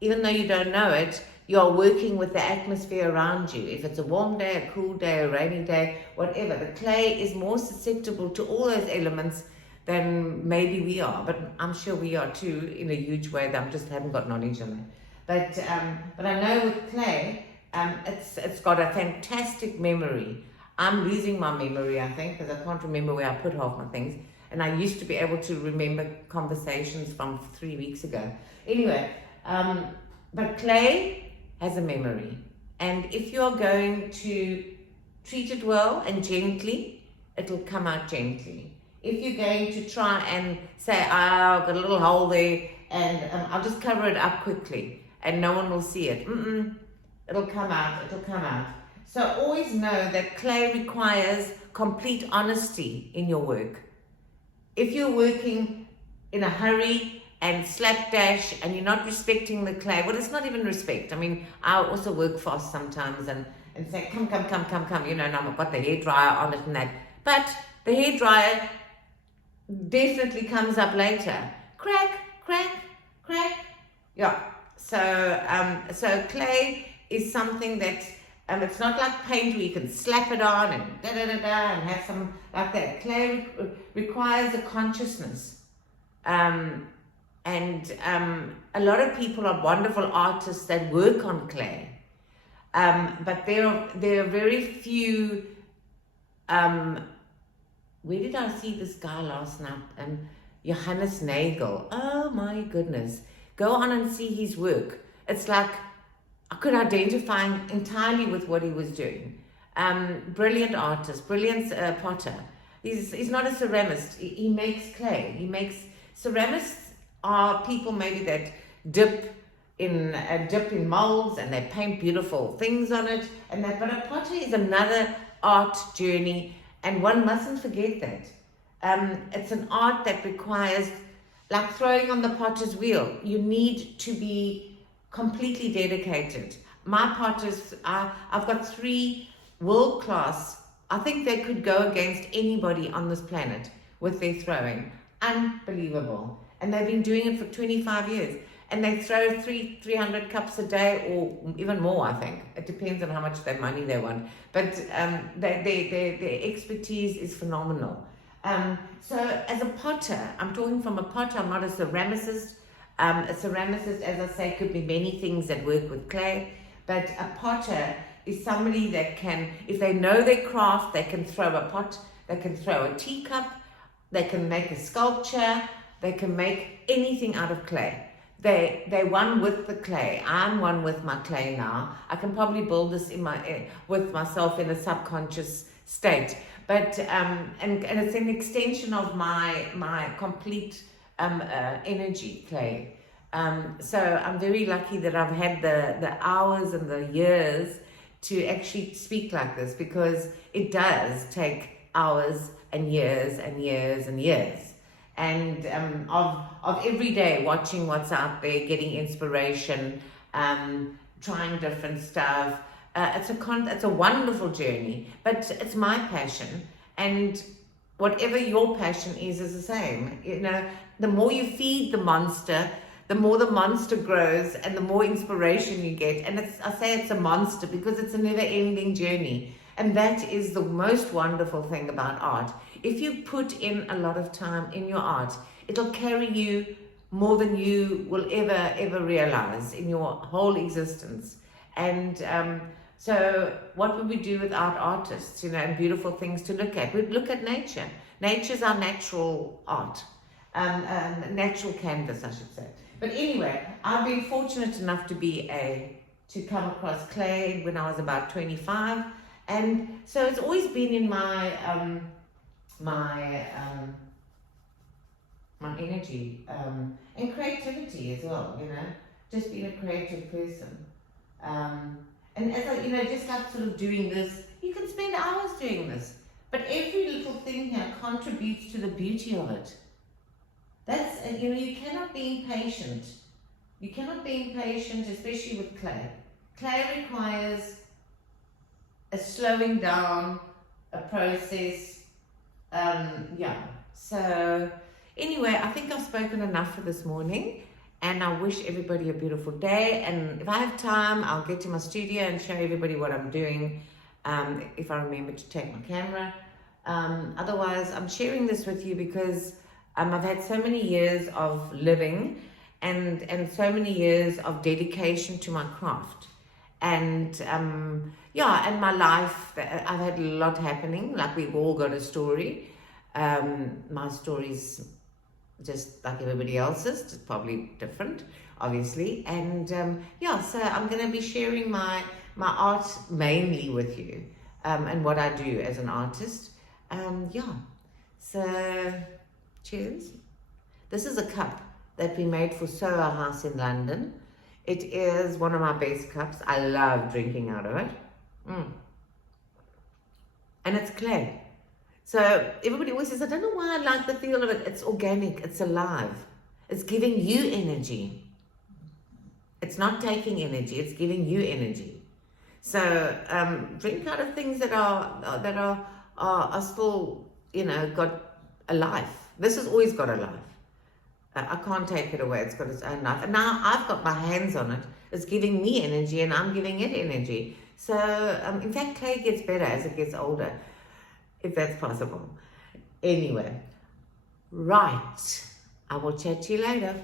even though you don't know it, you're working with the atmosphere around you. If it's a warm day, a cool day, a rainy day, whatever, the clay is more susceptible to all those elements than maybe we are. But I'm sure we are too, in a huge way, that I just haven't got knowledge on it. But I know with clay, it's got a fantastic memory. I'm losing my memory, I think, because I can't remember where I put half my things. And I used to be able to remember conversations from 3 weeks ago. Anyway, but clay has a memory. And if you're going to treat it well and gently, it'll come out gently. If you're going to try and say, I've got a little hole there, and I'll just cover it up quickly, and no one will see it. It'll come out, it'll come out. So always know that clay requires complete honesty in your work. If you're working in a hurry and slapdash and you're not respecting the clay, well, it's not even respect. I mean, I also work fast sometimes and say, come, you know, and I've got the hairdryer on it and that. But the hairdryer definitely comes up later. Crack. Yeah. So clay is something that it's not like paint where you can slap it on and and have some like that. Clay requires a consciousness, and a lot of people are wonderful artists that work on clay, but there are very few. Where did I see this guy last night? Johannes Nagel. Oh my goodness! Go on and see his work. It's like I could identify entirely with what he was doing. Brilliant artist, brilliant potter. He's not a ceramist. He makes clay. Ceramists are people maybe that dip in molds and they paint beautiful things on it and that. But a potter is another art journey, and one mustn't forget that. It's an art that requires, like throwing on the potter's wheel. You need to be completely dedicated. My potters, I've got 3 world-class. I think they could go against anybody on this planet with their throwing. Unbelievable. And they've been doing it for 25 years. And they throw 300 cups a day, or even more, I think. It depends on how much their money they want. But their expertise is phenomenal. So as a potter, I'm talking from a potter, I'm not a ceramicist. A ceramicist, as I say, could be many things that work with clay, but a potter is somebody that can, if they know their craft, they can throw a pot, they can throw a teacup, they can make a sculpture, they can make anything out of clay. They're one with the clay. I'm one with my clay now. I can probably build this with myself in a subconscious state, but and it's an extension of my complete energy clay. So I'm very lucky that I've had the hours and the years to actually speak like this, because it does take hours and years and years and years. And of every day watching what's out there, getting inspiration, trying different stuff. It's a wonderful journey, but it's my passion, and whatever your passion is the same. You know, the more you feed the monster, the more the monster grows, and the more inspiration you get. And I say it's a monster because it's a never-ending journey. And that is the most wonderful thing about art. If you put in a lot of time in your art, it'll carry you more than you will ever realize in your whole existence. And so what would we do without artists, you know, and beautiful things to look at? We'd look at nature. Nature's our natural art, natural canvas, I should say. But anyway, I've been fortunate enough to come across clay when I was about 25. And so it's always been in my energy, and creativity as well, you know, just being a creative person. And as I, you know, just like sort of doing this, you can spend hours doing this, but every little thing here contributes to the beauty of it. That's, you know, you cannot be impatient. You cannot be impatient, especially with clay. Clay requires a slowing down, a process. Yeah. So anyway, I think I've spoken enough for this morning, And I wish everybody a beautiful day. And if I have time, I'll get to my studio and show everybody what I'm doing, if I remember to take my camera. Otherwise, I'm sharing this with you because I've had so many years of living and so many years of dedication to my craft. And yeah, and my life, I've had a lot happening. Like, we've all got a story. My story's just like everybody else's, just probably different, obviously. And yeah, so I'm going to be sharing my art mainly with you, and what I do as an artist. Yeah, so cheers. This is a cup that we made for Soho House in London. It is one of my best cups. I love drinking out of it. And it's clay. So everybody always says, I don't know why I like the feel of it. It's organic, it's alive. It's giving you energy. It's not taking energy, it's giving you energy. So drink out of things that are still, got a life. This has always got a life. I can't take it away. It's got its own life. And now I've got my hands on it. It's giving me energy and I'm giving it energy. So in fact, clay gets better as it gets older, if that's possible. Anyway, right. I will chat to you later.